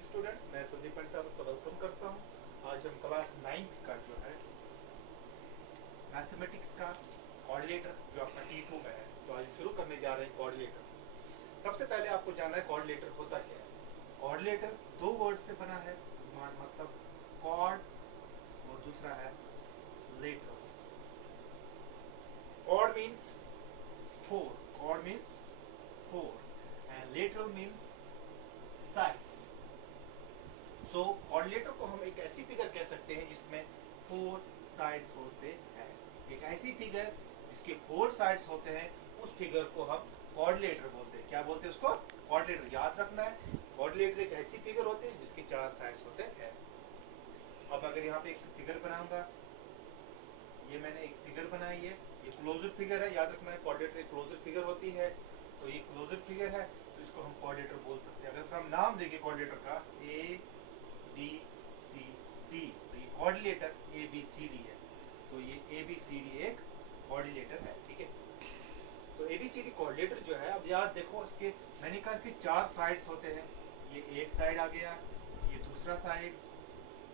Morning students, मैं संदीप पंडित आपको welcome करता हूँ। आज हम क्लास 9th का जो है मैथमेटिक्स का कोऑर्डिनेटर जो आपका T2 में है, तो आज शुरू करने जा रहे हैं कोऑर्डिनेटर। सबसे पहले आपको जानना है कोऑर्डिनेटर होता क्या है। कोऑर्डिनेटर दो वर्ड से बना है, मतलब कॉर्ड और दूसरा है laterals. Quad means four, quad means four and lateral means sides. So quadrilateral को हम एक ऐसी फिगर कह सकते हैं जिसमें फोर साइड्स होते हैं। एक ऐसी फिगर जिसके फोर साइड्स होते हैं, उस फिगर को हम कोऑर्डिनेटर बोलते हैं। क्या बोलते हैं उसको? कोऑर्डिनेटर। याद रखना है, कोऑर्डिनेटर एक ऐसी फिगर होती है जिसके चार साइड्स होते हैं। अब अगर यहाँ पे एक फिगर बनाऊंगा, ये मैंने एक फिगर बनाई है, ये क्लोजर फिगर है। याद रखना है कोऑर्डिनेटर एक क्लोजर फिगर होती है, तो ये क्लोजर फिगर है, तो इसको हम कोऑर्डिनेटर बोल सकते हैं। अगर इसका हम नाम देंगे कोऑर्डिनेटर का ए बी सी डी, तो ये quadrilateral A B C D है, तो ये ए बी सी डी एक कोऑर्डिनेटर है। ठीक है, तो A B C D quadrilateral जो है, अब याद देखो इसके, मैंने कहा इसके चार साइड्स होते हैं। ये एक साइड आ गया, ये दूसरा साइड,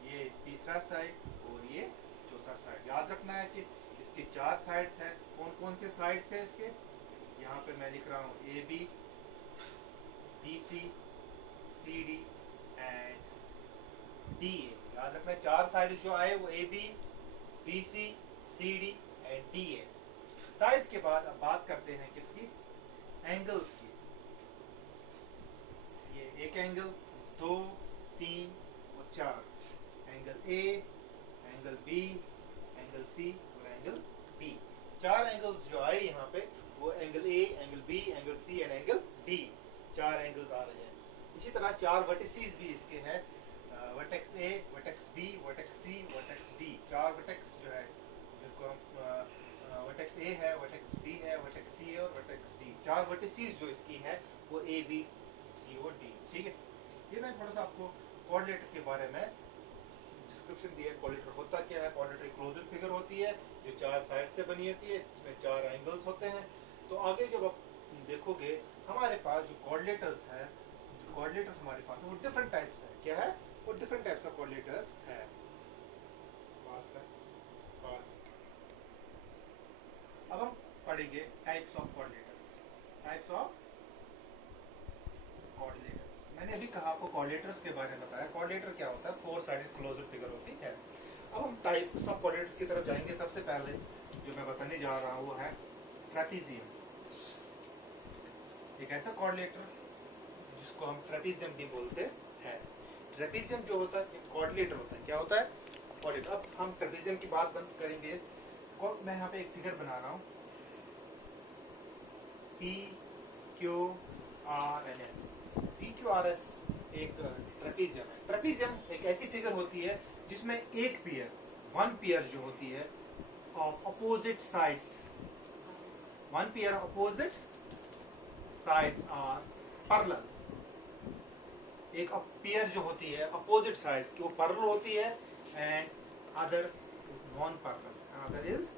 ये तीसरा साइड और ये चौथा साइड। याद रखना है कि इसके चार साइड्स हैं। कौन कौन से साइड्स हैं इसके? यहाँ पे मैं लिख रहा हूँ A B, B C, C D and D A. याद रखना है चार साइड जो आए वो A B C D and D A. Sides के बाद अब बात करते हैं किसकी? एंगल्स की। ये एक एंगल, दो, तीन और चार। Angle A, angle B, angle C और एंगल डी। चार एंगल्स जो आए यहाँ पे वो angle A, angle B, angle C and angle D. चार एंगल्स आ रहे हैं। इसी तरह चार वर्टिसेस भी इसके हैं, vertex A, vertex B, vertex C, vertex D. चार वर्टेक्स जो है जिनको हम वर्टेक्स ए है, वर्टेक्स बी है, वर्टेक्स सी है और वर्टेक्स डी। चार वर्टिसेस जो इसकी है वो ए बी सी और डी। ठीक है, ये मैं थोड़ा सा आपको कोऑर्डिनेटर के बारे में डिस्क्रिप्शन दिया है। कोऑर्डिनेटर होता क्या है? कोऑर्डिनेटर क्लोजर फिगर होती है जो चार साइड से बनी होती है, इसमें चार एंगल्स होते हैं। तो आगे जब आप देखोगे हमारे पास जो कोऑर्डिनेटर्स है, जो कोऑर्डिनेटर्स हमारे पास है वो डिफरेंट टाइप्स है। क्या है? वो डिफरेंट टाइप्स ऑफ कोऑर्डिनेटर्स है। अब हम पढ़ेंगे types of coordinators. Types of coordinators, मैंने अभी कहा आपको कोऑर्डिनेटर्स के बारे में बताया। कोऑर्डिनेटर क्या होता है? फोर साइडेड क्लोजर फिगर होती है। अब हम टाइप्स ऑफ कोऑर्डिनेटर्स की तरफ जाएंगे। सबसे पहले जो मैं बताने जा रहा हूँ वो है ट्रेपीजियम। एक ऐसा कोऑर्डिनेटर जिसको हम ट्रेपीजियम भी बोलते हैं। ट्रेपीजियम जो होता है एक कोऑर्डिनेटर होता है। क्या होता है? कोऑर्डिनेटर। अब हम ट्रेपीजियम की बात बंद करेंगे। मैं यहाँ पे एक फिगर बना रहा हूँ, P Q R and S. P Q R S एक ट्रेपीजियम है। ट्रेपीजियम एक ऐसी फिगर होती है जिसमें एक पेयर, वन पेयर जो होती है of opposite sides, one pair of opposite sides are parallel. एक पेयर जो होती है अपोजिट साइड्स की वो पैरेलल होती है and other is non parallel, other is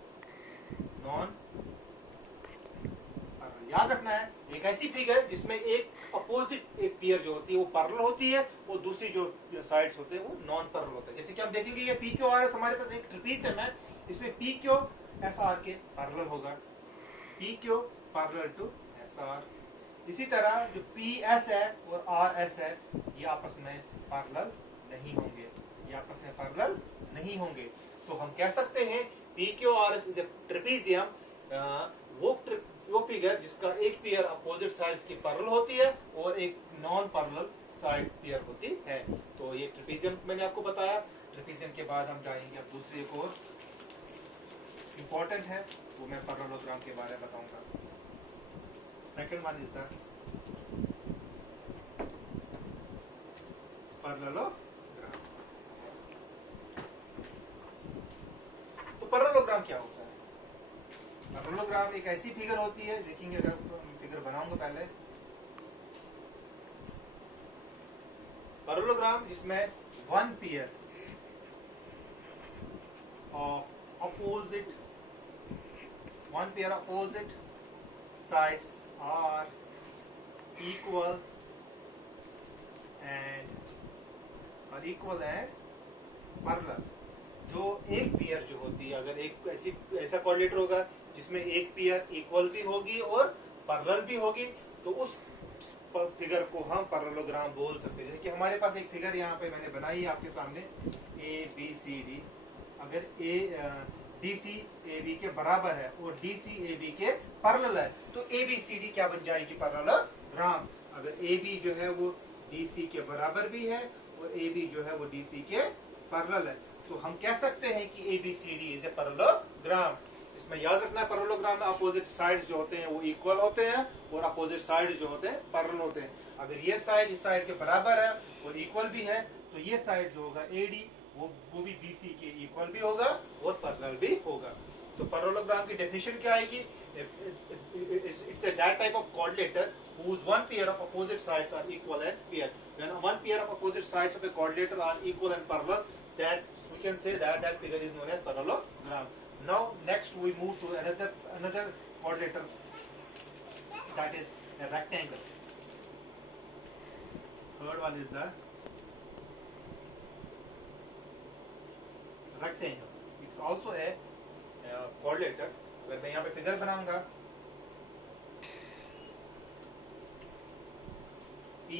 non parallel. याद रखना है एक ऐसी फिगर जिसमें एक अपोजिट एक पेयर जो होती है वो पैरेलल होती है और दूसरी जो साइड्स होते हैं वो नॉन पैरेलल होते हैं। जैसे कि हम देखेंगे ये पी क्यू आर एस हमारे पास एक ट्रेपीजियम है, इसमें पी क्यू एस आर के पैरेलल होगा, P Q parallel to S R. इसी तरह जो पी एस है और आर एस है ये आपस में पैरेलल नहीं होंगे, ये आपस में पैरेलल नहीं होंगे। तो हम कह सकते हैं P Q R S is a trapezium, वो फिगर जिसका एक पेयर अपोजिट साइड्स की पैरेलल होती है और एक नॉन पैरेलल साइड पेयर होती है। तो ये ट्रेपीजियम मैंने आपको बताया। ट्रेपीजियम के बाद हम जाएंगे अब दूसरी एक और इम्पोर्टेंट है, वो मैं पैरेललोग्राम के बारे में बताऊंगा। Second one is the parallelogram. तो पैरेललोग्राम क्या होता है? पैरेललोग्राम एक ऐसी फिगर होती है, देखेंगे अगर फिगर बनाऊंगा पहले। पैरेललोग्राम जिसमें one pair of opposite sides are equal and are equal and parallel. जो एक पेयर जो होती है, अगर एक ऐसा कोऑर्डिनेटर होगा जिसमें एक पेयर इक्वल भी होगी और पैरेलल भी होगी, तो उस फिगर को हम पैरेललोग्राम बोल सकते हैं। जैसे कि हमारे पास एक फिगर यहाँ पे मैंने बनाई है आपके सामने, ए बी सी डी। अगर डी सी ए बी के बराबर है और डी सी ए बी के पैरेलल है, तो ए बी सी डी क्या बन जाएगी? पैरेललोग्राम। अगर ए बी जो है वो डी सी के बराबर भी है और ए बी जो है वो डी सी के पैरेलल है, तो हम कह सकते हैं कि A B C D is a parallelogram. इसमें याद रखना है, पैरेललोग्राम में अपोजिट साइड्स जो होते हैं वो इक्वल होते हैं और अपोजिट साइड जो होते हैं पैरेलल होते हैं। अगर ये साइड इस साइड के बराबर है और इक्वल भी है, तो ये साइड जो होगा एडी वो भी बीसी के इक्वल भी होगा और पैरेलल भी होगा। तो पैरेललोग्राम की डेफिनेशन क्या आएगी? It's a that type of coordinator whose one pair of opposite sides are equal and pair. When one pair of opposite sides of a coordinator are equal and parallel, that we can say that that figure is known as parallelogram. Now next we move to another coordinator, that is a rectangle. Third one is the rectangle. It's also a coordinator. अगर मैं यहाँ पे figure बनाऊंगा, P,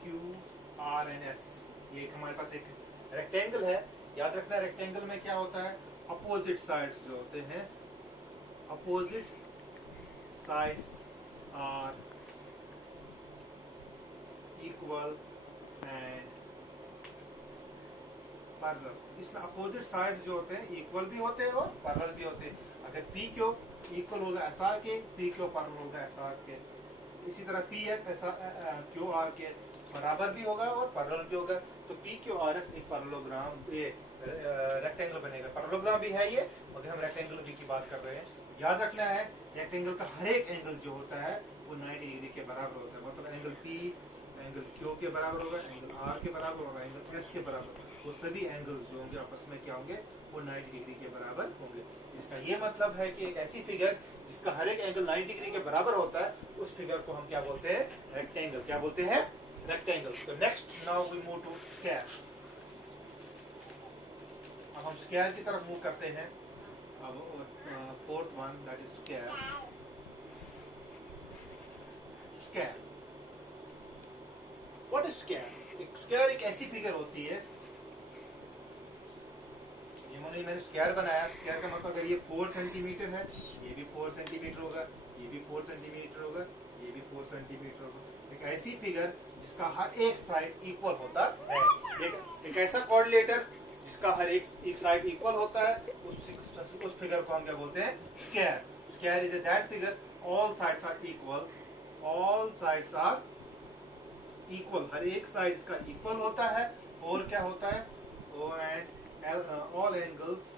Q, R and S, ये हमारे पास एक rectangle है। याद रखना, रेक्टेंगल में क्या होता है? अपोजिट साइड्स जो होते हैं, opposite sides are equal and parallel. इसमें अपोजिट साइड्स जो होते हैं इक्वल भी होते हैं और पैरेलल भी होते हैं। अगर P Q इक्वल होगा SR के, P Q पैरेलल होगा SR के। इसी तरह पी एस क्यू आर के बराबर भी होगा और पैरेलल भी होगा। तो पी क्यू आर एस एक पैरेललोग्राम, ये रेक्टेंगल बनेगा। पैरेललोग्राम भी है ये, मगर हम रेक्टेंगल भी की बात कर रहे हैं। याद रखना है, रेक्टेंगल का हर एक एंगल जो होता है वो 90 डिग्री के बराबर होता है। मतलब एंगल पी एंगल क्यू के बराबर होगा, एंगल आर के बराबर और एंगल एस के बराबर। वो सभी एंगल्स जो होंगे आपस में क्या होंगे? वो 90 डिग्री के बराबर होंगे। इसका ये मतलब है कि एक ऐसी फिगर जिसका हर एक एंगल 90 डिग्री के बराबर होता है, उस फिगर को हम क्या बोलते हैं? रेक्टेंगल। क्या बोलते हैं? रेक्टेंगल। तो next now we move to square. अब हम स्क्वायर की तरफ मूव करते हैं। अब fourth one, that is square. Square, what is square? Square एक ऐसी फिगर होती है, मैंने स्क्वायर बनाया। स्क्वायर का मतलब अगर ये 4 सेंटीमीटर है, ये भी 4 सेंटीमीटर होगा, ये भी 4 सेंटीमीटर होगा, ये भी 4 सेंटीमीटर होगा। एक ऐसी फिगर जिसका हर एक साइड इक्वल होता है। एक ऐसा कोऑर्डिनेटर जिसका हर एक साइड इक्वल होता है, उस फिगर को हम क्या बोलते हैं? Square. Square is that figure all sides are equal, all sides are equal. हर एक साइड इसका इक्वल होता है और क्या होता है? And all angles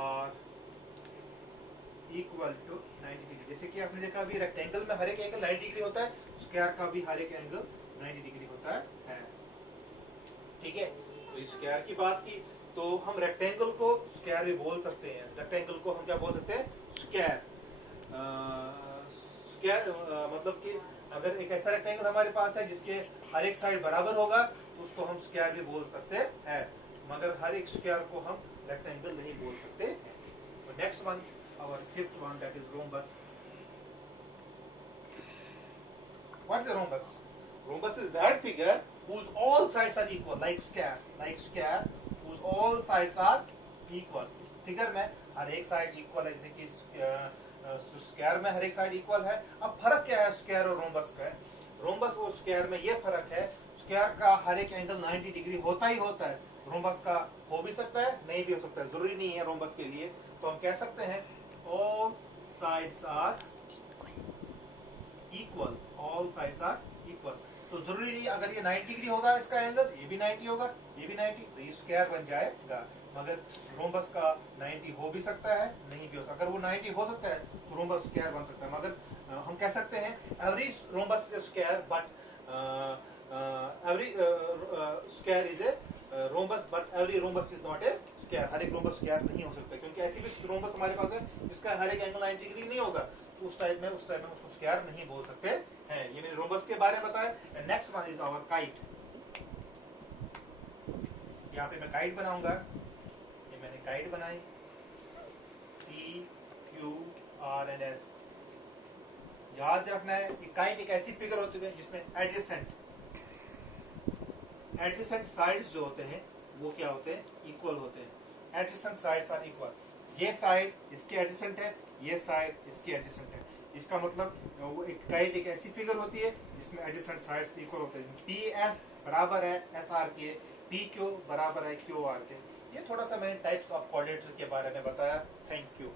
are equal to 90 degree. जैसे कि आपने देखा अभी रेक्टेंगल में हर एक एंगल 90 डिग्री होता है, स्क्वायर का भी हर एक एंगल 90 डिग्री होता है। ठीक है, तो इस स्क्वायर की बात की, तो हम रेक्टेंगल को स्क्वायर भी बोल सकते हैं। रेक्टेंगल को हम क्या बोल सकते हैं? स्क्वायर। स्क्वायर मतलब कि अगर एक ऐसा रेक्टेंगल हमारे पास है जिसके हर एक साइड बराबर होगा, तो उसको हम स्क्वायर भी बोल सकते हैं, मगर हर एक स्क्वायर को हम रेक्टेंगल नहीं बोल सकते हैं। तो next one, our fifth one, that is rhombus. What is rhombus? Rhombus is that figure whose all sides are equal, like square whose all sides are equal। इस फिगर में हर एक साइड इक्वल है, जैसे कि स्क्वायर में हर एक side equal है। अब फर्क क्या है स्क्वायर और रोम्बस का? रोम्बस और स्क्वायर में ये फर्क है, स्क्वायर का हर एक एंगल 90 डिग्री होता ही होता है। रोम्बस का हो भी सकता है, नहीं भी हो सकता है, जरूरी नहीं है रोम्बस के लिए। तो हम कह सकते हैं all sides are equal, all sides are equal. तो जरूरी नहीं अगर ये 90 डिग्री होगा इसका एंगल, ये भी 90 होगा, ये भी 90, तो ये स्क्वायर बन जाएगा। मगर रोम्बस का 90 हो भी सकता है, नहीं भी हो सकता। अगर वो 90 हो सकता है तो रोम्बस स्क्वायर बन सकता है। मगर हम कह सकते हैं every rhombus is square, but every square is a rhombus, but every rhombus is not a square। हर एक रोम्बस स्क्वायर नहीं हो सकता, क्योंकि ऐसी भी रोम्बस हमारे पास है जिसका हर एक एंगल 90 डिग्री नहीं होगा। उस टाइप में उसको स्क्वायर नहीं बोल सकते हैं। ये मैंने रोम्बस के बारे में बताया। Next one is our kite. यहाँ पे मैं काइट बनाऊंगा, ये मैंने काइट बनाई, P Q R and S। याद रखना है कि काइट एक ऐसी फिगर होती है जिसमें एडजेसेंट साइड्स जो होते हैं वो क्या होते हैं, इक्वल होते हैं। एडजेसेंट साइड्स आर इक्वल, ये साइड इसके एडजेसेंट है, ये साइड इसकी एडजेसेंट है। इसका मतलब वो एक काइट एक ऐसी फिगर होती है जिसमें एडजेसेंट साइड्स इक्वल होते हैं। पी एस बराबर है एस आर के, पी क्यू बराबर है क्यू आर के। ये थोड़ा सा मैंने टाइप्स ऑफ कोऑर्डिनेटर के बारे में बताया। Thank you.